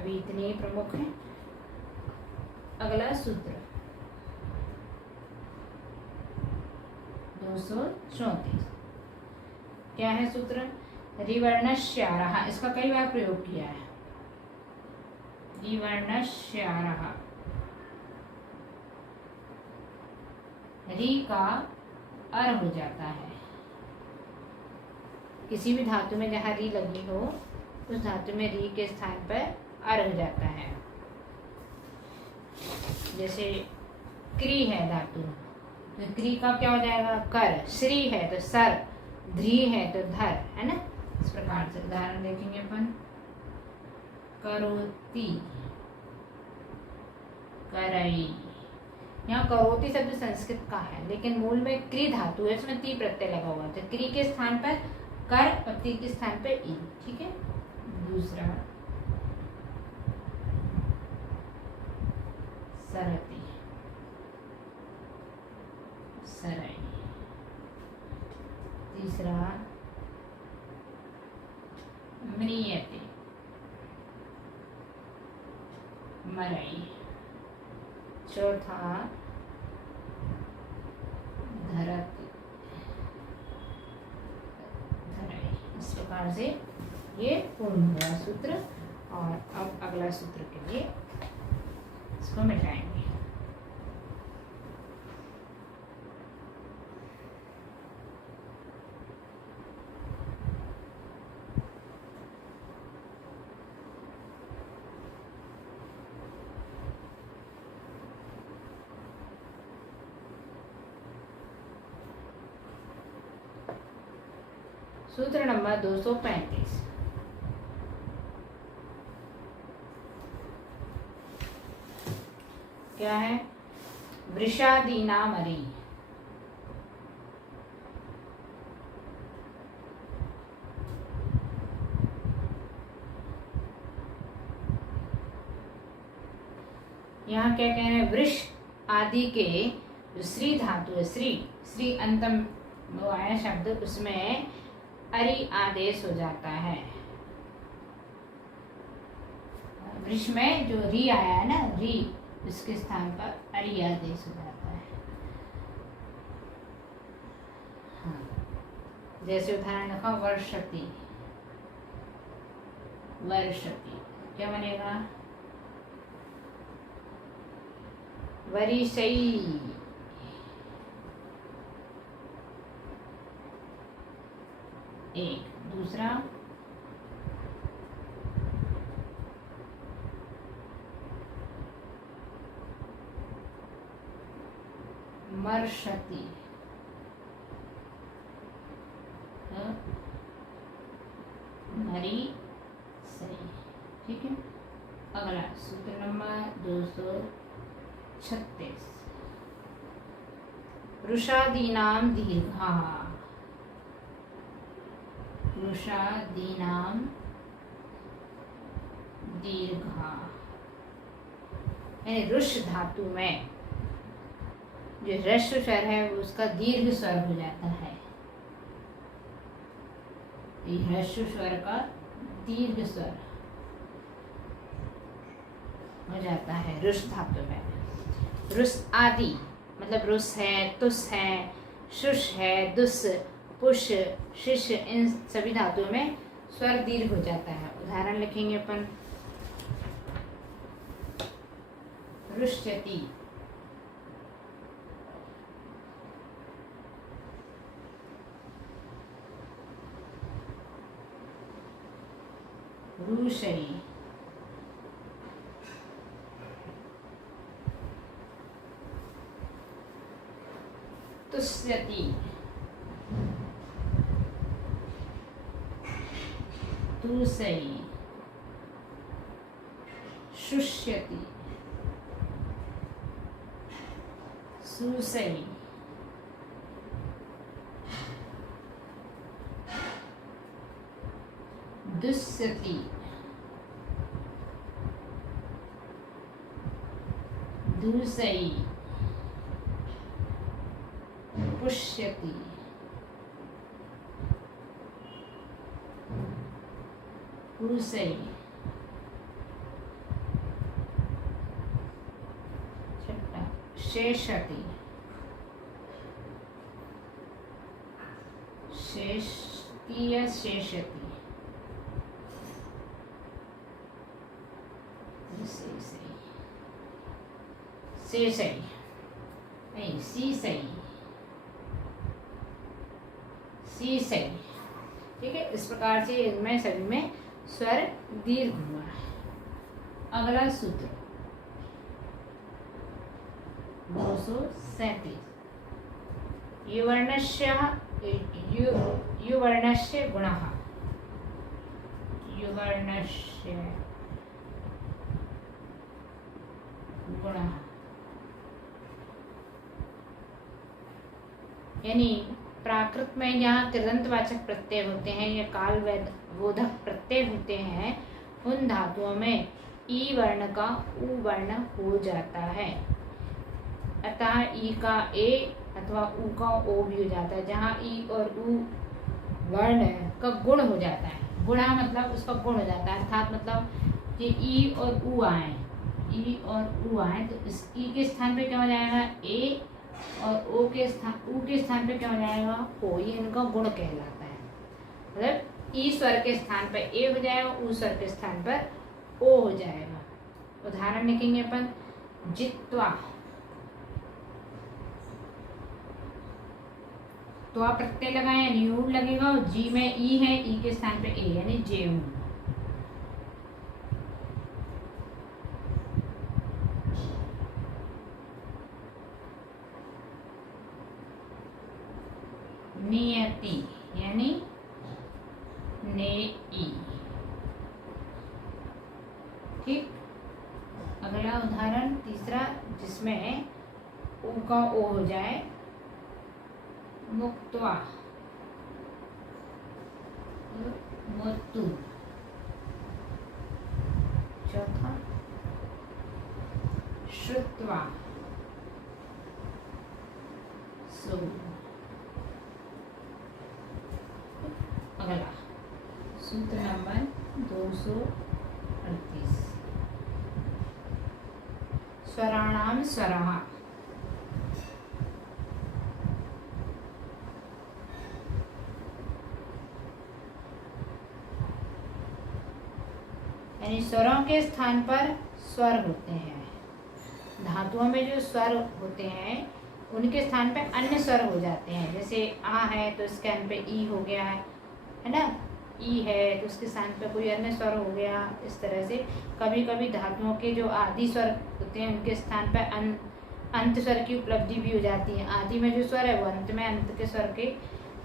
अभी इतने ही प्रमुख हैं। अगला सूत्र 234, क्या है सूत्र? रिवर्णश्यारः, इसका कई बार प्रयोग किया है। रिवर्णश्यारः, री का अर हो जाता है। किसी भी धातु में जहाँ री लगी हो, उस धातु में री के स्थान पर अर हो जाता है। जैसे क्री है धातु, तो क्री का क्या हो जाएगा? कर। श्री है तो सर, ध्री है तो धर, है ना। इस प्रकार से उदाहरण देखेंगे अपन। करोति, करई। यहाँ करोति शब्द संस्कृत का है, लेकिन मूल में क्री धातु है, उसमें ती प्रत्यय लगा हुआ है, तो क्री के स्थान पर कर और ती के स्थान पर ई, ठीक है। दूसरा सरती, सरई। तीसरा म्रियते, मरई। चौथा धरती, धरई। इस प्रकार से ये पूर्ण हुआ सूत्र। और अब अगला सूत्र के लिए इसको मिटाएंगे। सूत्र नंबर 235, क्या है? वृषादीनामरी। यहाँ क्या कह रहे हैं? वृष आदि के जो श्री धातु है, श्री अंतम वो आया शब्द, उसमें अरि आदेश हो जाता है। वृष में जो री आया है ना, री, उसके स्थान पर अरि आदेश हो जाता है। हाँ, जैसे उदाहरण लिखा वर्षति, वर्षति, क्या बनेगा? वरिशई। एक। दूसरा मर्षति, मरी सही, ठीक है। अगला सूत्र नंबर 236, वृषादीनाम दीर्घा। वृषादीनाम दीर्घा यानी रुष धातु में जो ह्रस्व स्वर है उसका दीर्घ स्वर हो जाता है। ह्रस्व स्वर का दीर्घ स्वर हो जाता है रुष धातु में। रुष आदि मतलब रुष है, तुस है, शुष है, दुस, पुष, शिश, इन सभी धातुओं में स्वर दीर्घ हो जाता है। उदाहरण लिखेंगे अपन। रुष्यति, रूषयी, तुष्यति, तुषयी, शुष्यति, सुसयी, दुष्यति, दुसयी, पुष्यति, पुरुषयी। छठा शेषति, शेषति या शेषति, शेषयी, नहीं सीसयी, सीसयी। ठीक है, इस प्रकार से इनमें सभी में स्वर दीर्घ हुआ है। अगला सूत्र 237, युवर्णस्य गुणः, युवर्णस्य गुणः, यानी प्राकृत में जहाँ कृदंतवाचक प्रत्यय होते हैं या काल बोधक प्रत्यय होते हैं, उन धातुओं में ई वर्ण का उ वर्ण हो जाता है, अतः ई का ए अथवा उ का ओ भी हो जाता है। जहाँ ई और उ वर्ण का गुण हो जाता है, गुणा मतलब उसका गुण हो जाता है, अर्थात मतलब ये ई और उ आए, ई और उ आए तो इस ई के स्थान पे क्या हो जाएगा ए, और उ के स्थान पे क्या हो जाएगा ओ। ये इनका गुण कहलाता है। मतलब ई स्वर के स्थान पर ए हो जाएगा, उ स्वर के स्थान पर ओ हो जाएगा। उदाहरण लिखेंगे अपन, जित्वा, तो आप प्रत्यय लगाए यानी यू लगेगा, और जी में ई है, ई के स्थान पे ए यानी जेऊ। नियति यानी ने ई। ठीक, अगला उदाहरण तीसरा जिसमें उ का ओ हो जाए, मुक्त्वा, मुत्तु। चौथा श्रुत्वा, सु। अगला सूत्र नंबर 238, स्वराणाम स्वरः, यानी स्वरों के स्थान पर स्वर होते हैं। धातुओं में जो स्वर होते हैं उनके स्थान पे अन्य स्वर हो जाते हैं। जैसे आ है तो इसके स्थान पे ई हो गया है ना, ई है तो उसके स्थान पे कोई अन्य स्वर हो गया। इस तरह से कभी कभी धातुओं के जो आदि स्वर होते हैं उनके स्थान पर अंत स्वर की उपलब्धि भी हो जाती है। आदि में जो स्वर है वो अंत में अंत के स्वर के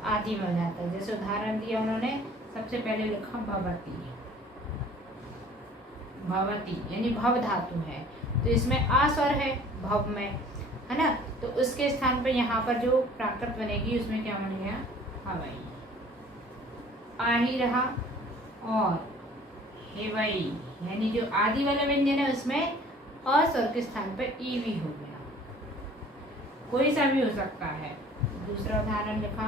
आदि में हो जाता है। जैसे उदाहरण दिया उन्होंने, सबसे पहले लिखा भवती, भवती यानी भव धातु है तो इसमें आ स्वर है भव में, है ना, तो उसके स्थान पर यहाँ पर जो प्राकृत बनेगी उसमें क्या बन गया, हवाई। आ ही रहा, और हेवई यानी जो आदि वाला व्यंजन है उसमें अ स्वर के स्थान पर ई भी हो गया। कोई सा भी हो सकता है। दूसरा उदाहरण लिखा,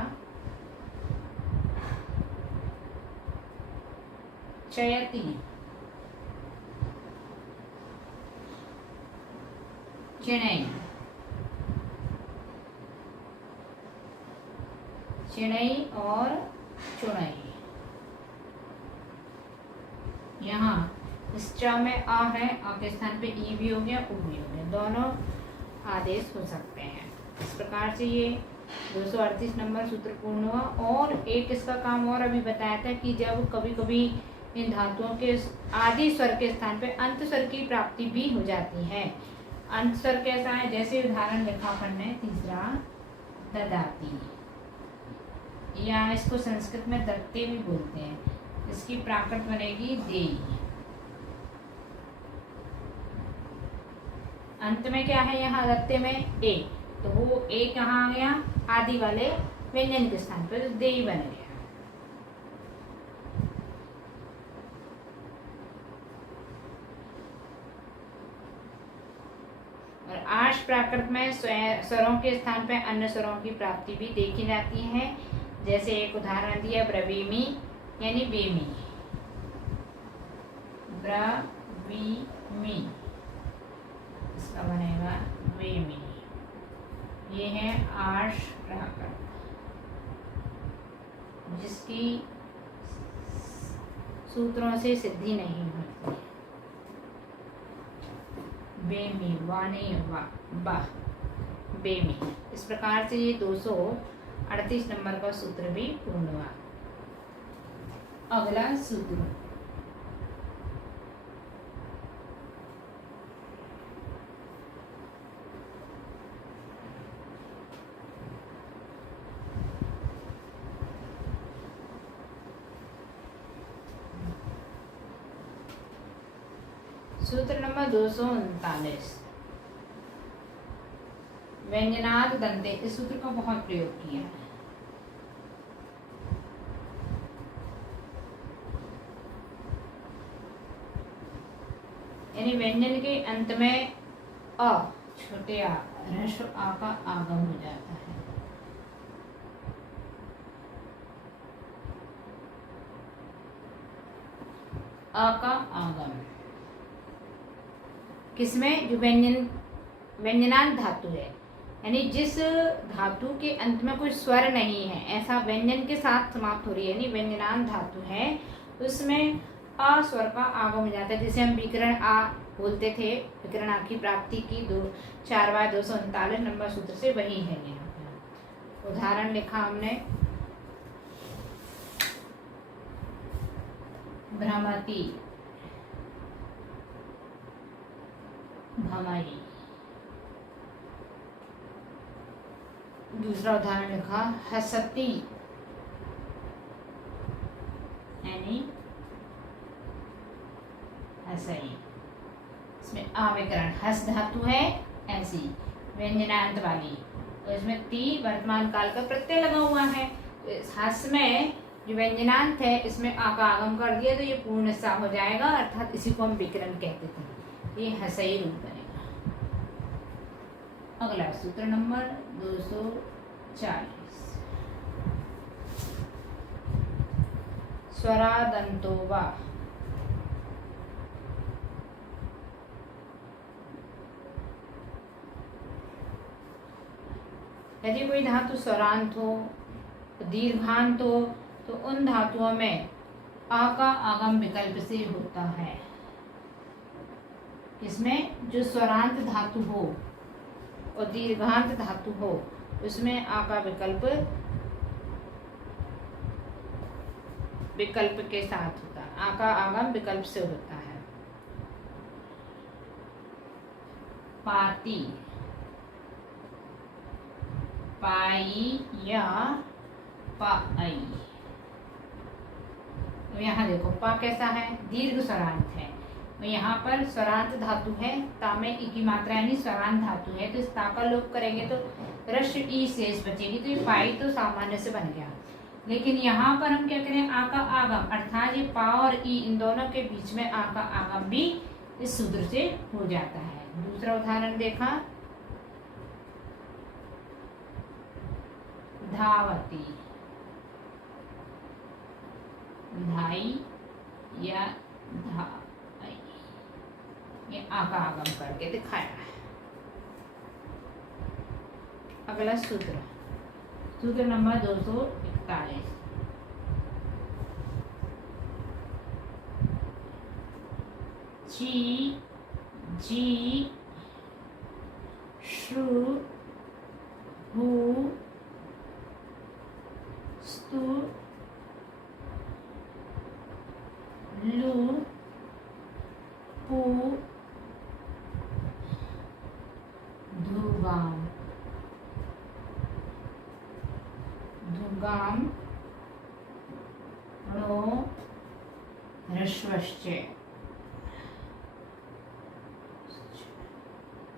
चयति, चिणई, चिणई और चुणई। यहाँ इस च में आ है, आ के स्थान पे ई भी हो गया, उ भी हो गया, दोनों आदेश हो सकते हैं। इस प्रकार से ये 238 नंबर सूत्र पूर्ण हुआ। और एक इसका काम और अभी बताया था कि जब कभी कभी इन धातुओं के आदि स्वर के स्थान पे अंत स्वर की प्राप्ति भी हो जाती है। अंत स्वर कैसा है, जैसे उदाहरण लिखा अपन ने तीसरा ददाती, या इसको संस्कृत में दत्ते भी बोलते हैं। इसकी प्राकृत बनेगी देई। अंत में क्या है, यहाँ दत्ते में ए, तो वो ए कहाँ आ गया, आदि वाले व्यंजन के स्थान पर, तो देई बन गया। और आश प्राकृत में स्वरों के स्थान पर अन्य स्वरों की प्राप्ति भी देखी जाती है। जैसे एक उदाहरण दिया ब्रवीमी यानी बेमी, ब्रवीमी, इसका बनेगा वेमी। ये है आश प्राकृत, जिसकी सूत्रों से सिद्धि नहीं होती। बेमी, वाणी, वा, बेमी। इस प्रकार से ये 238 नंबर का सूत्र भी पूर्ण हुआ। अगला सूत्र, सूत्र नंबर 239, व्यंजनाद दंते। इस सूत्र का बहुत प्रयोग किया है। यानी व्यंजन के अंत में अ, छोटे आ, ह्रस्व आ का आगम हो जाता है। अ का आगम किसमें, जो व्यंजनांत धातु है, यानी जिस धातु के अंत में कोई स्वर नहीं है, ऐसा व्यंजन के साथ समाप्त हो रही है, यानी व्यंजनांत धातु है, उसमें अ स्वर का आगम हो जाता है। जैसे हम विकरण आ बोलते थे, विकरण आ की प्राप्ति की 239 नंबर सूत्र से, वही है यहाँ पे। उदाहरण लिखा हमने भ्रमति, भमरी। दूसरा उदाहरण लिखा हसती, यानी हसई। इसमें आविकरण, हस धातु है ऐसी व्यंजनांत वाली, तो इसमें ती वर्तमान काल का प्रत्यय लगा हुआ है। तो इस हस में जो व्यंजनांत है, इसमें आ का आगम कर दिया तो ये पूर्ण सा हो जाएगा, अर्थात इसी को हम विकरण कहते थे। ये हसई रूप बनेगा। अगला सूत्र नंबर 240, स्वरादंतोवा। यदि कोई धातु स्वरांत हो, दीर्घांत हो, तो उन धातुओं में आ का आगम विकल्प से होता है। इसमें जो स्वरांत धातु हो और दीर्घांत धातु हो, उसमें आ का विकल्प के साथ होता है, आ का आगम विकल्प से होता है। पाती, पाई या पाई। तो यहाँ देखो पा कैसा है, दीर्घ स्वरांत है, तो यहाँ पर स्वरांत धातु है, ता में ई की मात्रा यानी स्वरांत धातु है, तो इस ता का लोप करेंगे तो ह्रस्व ई शेष बचेगी, तो ये पाई तो सामान्य से बन गया। लेकिन यहाँ पर हम क्या करें, आ का आगम, अर्थात ये पा और ई, इन दोनों के बीच में आ का आगम भी इस सूत्र से हो जाता है। दूसरा उदाहरण देखा, धावती, धाई या धाई, ये आ का आगम करके दिखाया है। अगला सूत्र, सूत्र नंबर 241, ची, जी, श्रु, हु, स्तु, लू पू धुगाम धुगाम णो ह्रस्वश्च।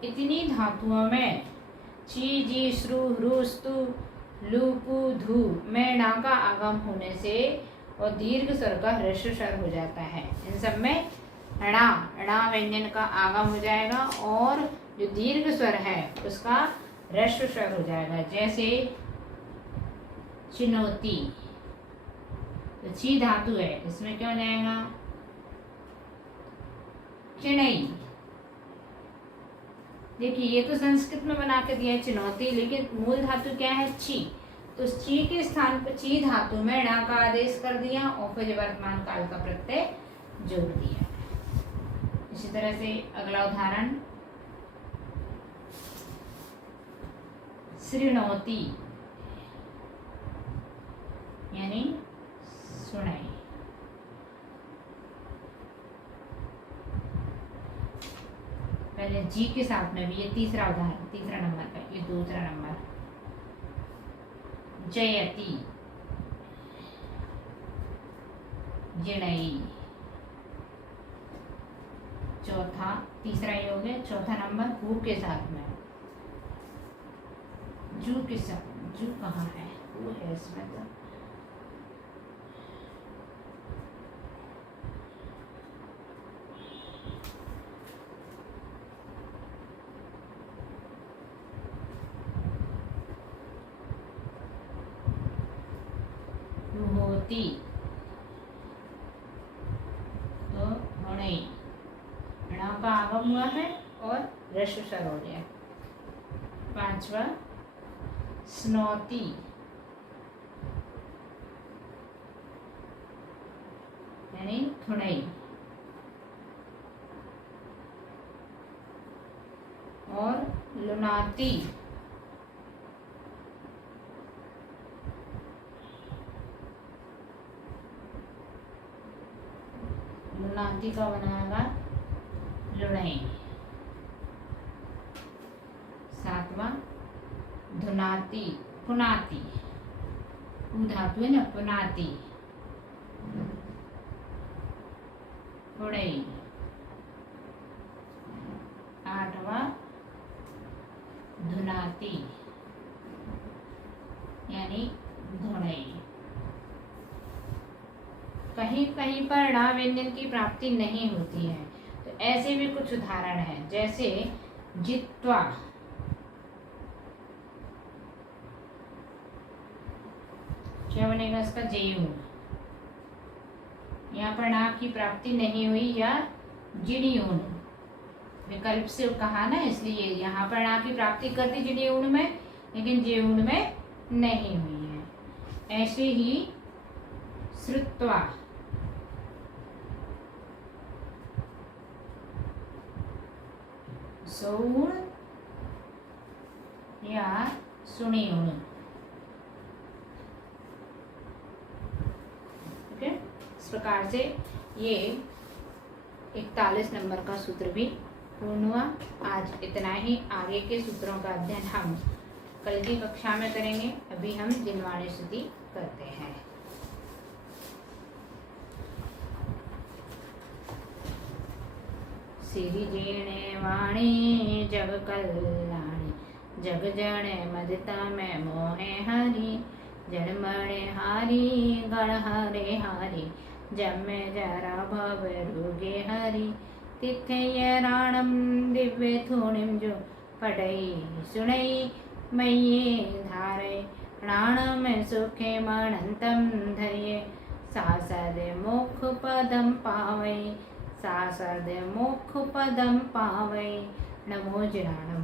इतनी धातुओं में ची जी श्रु ह्रू स्तु लू पू धू में णा का आगम होने से और दीर्घ स्वर का ह्रस्व स्वर हो जाता है। इन सब में णा णा व्यंजन का आगम हो जाएगा और जो दीर्घ स्वर है उसका ह्रस्व स्वर हो जाएगा। जैसे चिनौती, तो ची धातु है, इसमें क्या हो जाएगा? चिणई। देखिए ये तो संस्कृत में बना के दिया है चुनौती, लेकिन मूल धातु क्या है? ची। तो ची के स्थान पर ची धातु में णा का आदेश कर दिया और फिर वर्तमान काल का प्रत्यय जोड़ दिया। इसी तरह से अगला उदाहरण श्रीणौती यानी सुनाई। पहले जी के साथ में भी, ये तीसरा उदाहरण, तीसरा नंबर का, ये दूसरा नंबर। जयति जिणई, चौथा, तीसरा ये हो गया। चौथा नंबर हु के साथ में, जू के साथ, जू कहाँ है? वो है इसमें तो होती, तो होने णा का आगम हुआ है और ह्रस्व स्वर हो गया। पांचवा स्नौती यानी थुड़ई और लुनाती लुनाती का बनाएगा लुणई। सातवां धुनाती पुनाती, पू धातु है ना, पुनाती पुड़ई। आठवां धुनाती यानी धुड़ई। कहीं कहीं पर णा व्यंजन की प्राप्ति नहीं होती है, तो ऐसे भी कुछ उदाहरण हैं। जैसे जित्वा, क्या बनेगा इसका? जेयू। यहाँ पर णा की प्राप्ति नहीं हुई, या जिणियून विकल्प से कहा ना, इसलिए यहाँ पर णा की प्राप्ति कर दी जिणियून में, लेकिन जेऊन में नहीं हुई है। ऐसे ही श्रुत्वा, सौण या सुणियून। ओके, इस प्रकार से ये 41 नंबर का सूत्र भी पूर्ण हुआ। आज इतना ही। आगे के सूत्रों का अध्ययन हम कल की कक्षा में करेंगे। अभी हम जिनवाणी स्तुति करते हैं। सिरि जीणे वाणी जग कल्याणी, जग जने मदता में मोहे हरि, जन्मणे हारी गण हरे हारी, जन्मे जरा भव रोगे हरि, तिथे ये राणम दिव्य थोणिम जो पढ़ई सुनई, मय्ये धारे प्राणम सुखे मणंतम धये, सासद मुख पदम पावै, सासद मुख पदम पावै। नमो जिराणम।